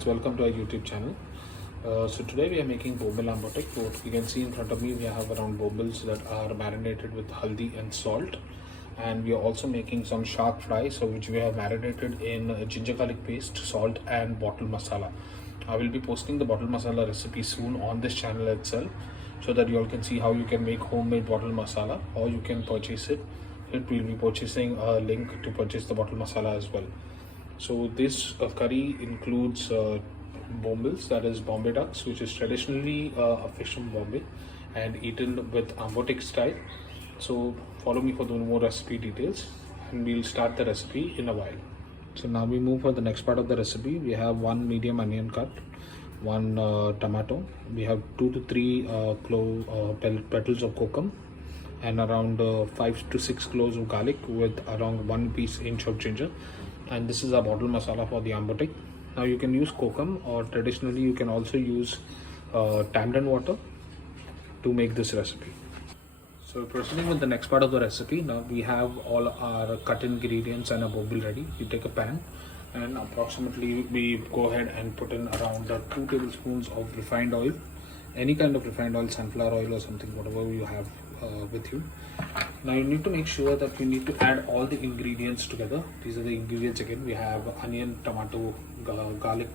friends, welcome to our YouTube channel. So today we are making Bombil ambotik. So you can see in front of me we have around Bombils that are marinated with haldi and salt, and we are also making some shark fry, so which we have marinated in ginger garlic paste, salt and bottle masala. I will be posting the bottle masala recipe soon on this channel itself, so that you all can see how you can make homemade bottle masala, or you can purchase it. It will be purchasing a link to purchase the bottle masala as well. So this curry includes bombils, that is Bombay ducks, which is traditionally a fish from Bombay and eaten with ambotik style. So follow me for the more recipe details, and we'll start the recipe in a while. So now we move for the next part of the recipe. We have one medium onion cut, one tomato. We have 2 to 3 petals of kokum, and around 5 to 6 cloves of garlic with around 1 inch of ginger. And this is our bottle masala for the ambotik. Now you can use kokum, or traditionally you can also use tamarind water to make this recipe. So proceeding with the next part of the recipe, now we have all our cut ingredients and a bombil ready. You take a pan, and approximately we go ahead and put in around 2 tablespoons of refined oil, any kind of refined oil, sunflower oil or something, whatever you have with you. Now you need to make sure that you need to add all the ingredients together. These are the ingredients again. We have onion, tomato, garlic,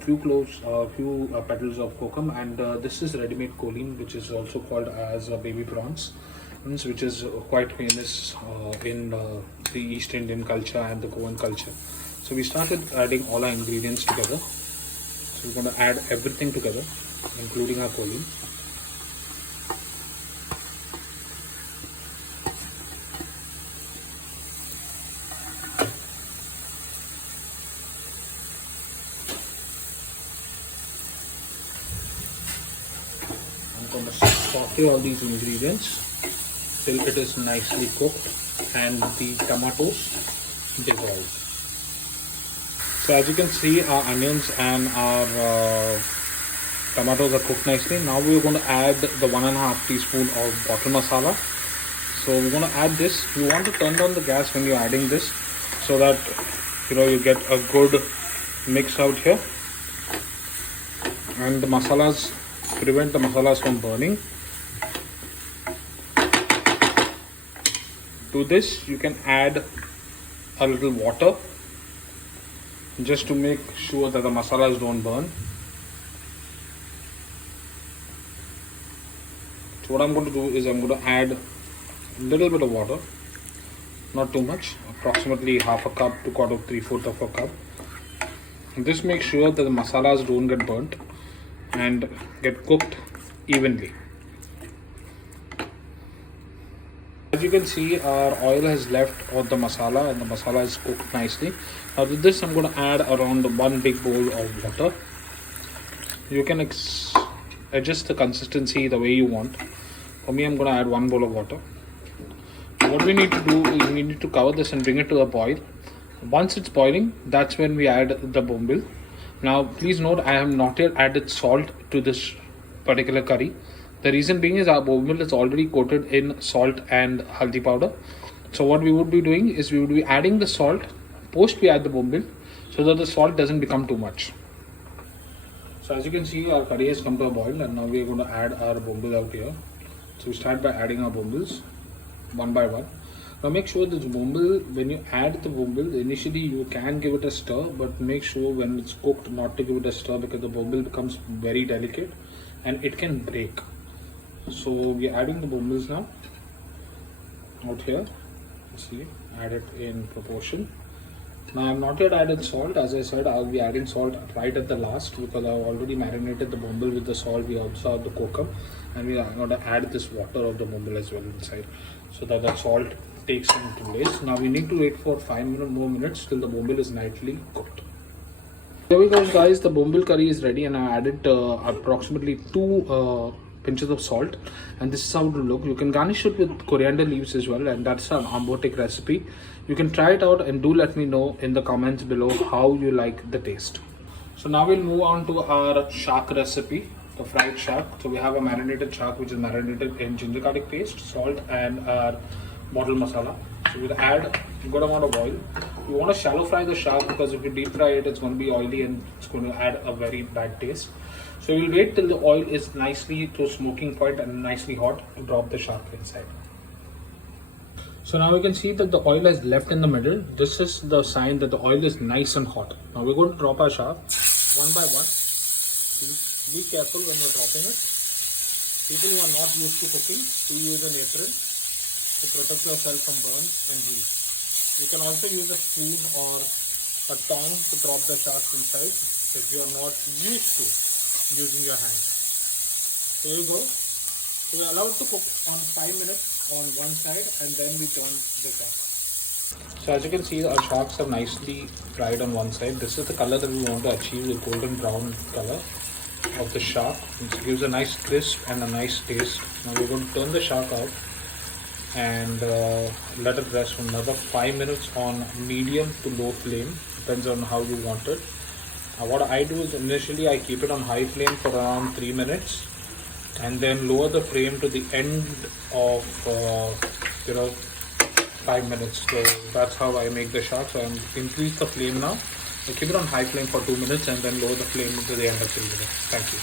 few cloves, few petals of kokum, and this is ready-made choline, which is also called as baby prawns, which is quite famous in the East Indian culture and the Goan culture. So we started adding all our ingredients together. So we're going to add everything together, including our choline. I'm going to saute all these ingredients till it is nicely cooked and the tomatoes dissolve. So as you can see, our onions and our tomatoes are cooked nicely. Now we're going to add the 1.5 teaspoon of bottle masala. So we're going to add this. You want to turn down the gas when you're adding this, so that you get a good mix out here, and the masalas, prevent the masalas from burning. To this you can add a little water, just to make sure that the masalas don't burn. So what I'm going to do is I'm going to add a little bit of water, not too much, approximately half a cup to 3/4 of a cup. And this makes sure that the masalas don't get burnt and get cooked evenly. As you can see, our oil has left on the masala and the masala is cooked nicely. Now with this I'm going to add around 1 big bowl of water. You can adjust the consistency the way you want. For me, I'm going to add 1 bowl of water. What we need to do is we need to cover this and bring it to a boil. Once it's boiling, that's when we add the bombil. Now please note, I have not yet added salt to this particular curry. The reason being is our bombil is already coated in salt and haldi powder. So what we would be doing is we would be adding the salt post we add the bombil, so that the salt doesn't become too much. So as you can see, our curry has come to a boil, and now we are going to add our bombil out here. So we start by adding our bombils one by one. Now make sure this bombil, when you add the bombil, initially you can give it a stir, but make sure when it's cooked not to give it a stir, because the bombil becomes very delicate and it can break. So we are adding the bombils now out here. See, add it in proportion. Now I have not yet added salt. As I said, I'll be adding salt right at the last, because I've already marinated the bombil with the salt. We also have the kokum, and we are going to add this water of the bombil as well inside, so that the salt takes into place. Now we need to wait for 5 more minutes till the bombil is nicely cooked. Here we go, guys. The bombil curry is ready, and I added approximately 2 pinches of salt, and this is how it will look. You can garnish it with coriander leaves as well, and that's an ambotik recipe. You can try it out and do let me know in the comments below how you like the taste. So now we'll move on to our shark recipe, the fried shark. So we have a marinated shark which is marinated in ginger garlic paste, salt and our bottle masala. we'll add a good amount of oil. You want to shallow fry the shark because if you deep fry it, it's going to be oily and it's going to add a very bad taste. So we'll wait till the oil is nicely to smoking point and nicely hot to drop the shark inside. So now we can see that the oil has left in the middle. This is the sign that the oil is nice and hot. Now we're going to drop our shark one by one. Please be careful when you're dropping it. People who are not used to cooking, you use an apron to protect yourself from burns and heat. You can also use a spoon or a tongue to drop the sharks inside if you are not used to using your hand. There you go. So we are allowed to cook on 5 minutes on one side and then we turn the shark. So as you can see, our sharks are nicely fried on one side. This is the color that we want to achieve, the golden brown color of the shark. It gives a nice crisp and a nice taste. Now we're going to turn the shark out and let it rest for another 5 minutes on medium to low flame. Depends on how you want it. What I do is initially I keep it on high flame for around 3 minutes and then lower the flame to the end of 5 minutes. So that's how I make the shark. So I'm increase the flame now. I keep it on high flame for 2 minutes and then lower the flame to the end of 3 minutes. Thank you.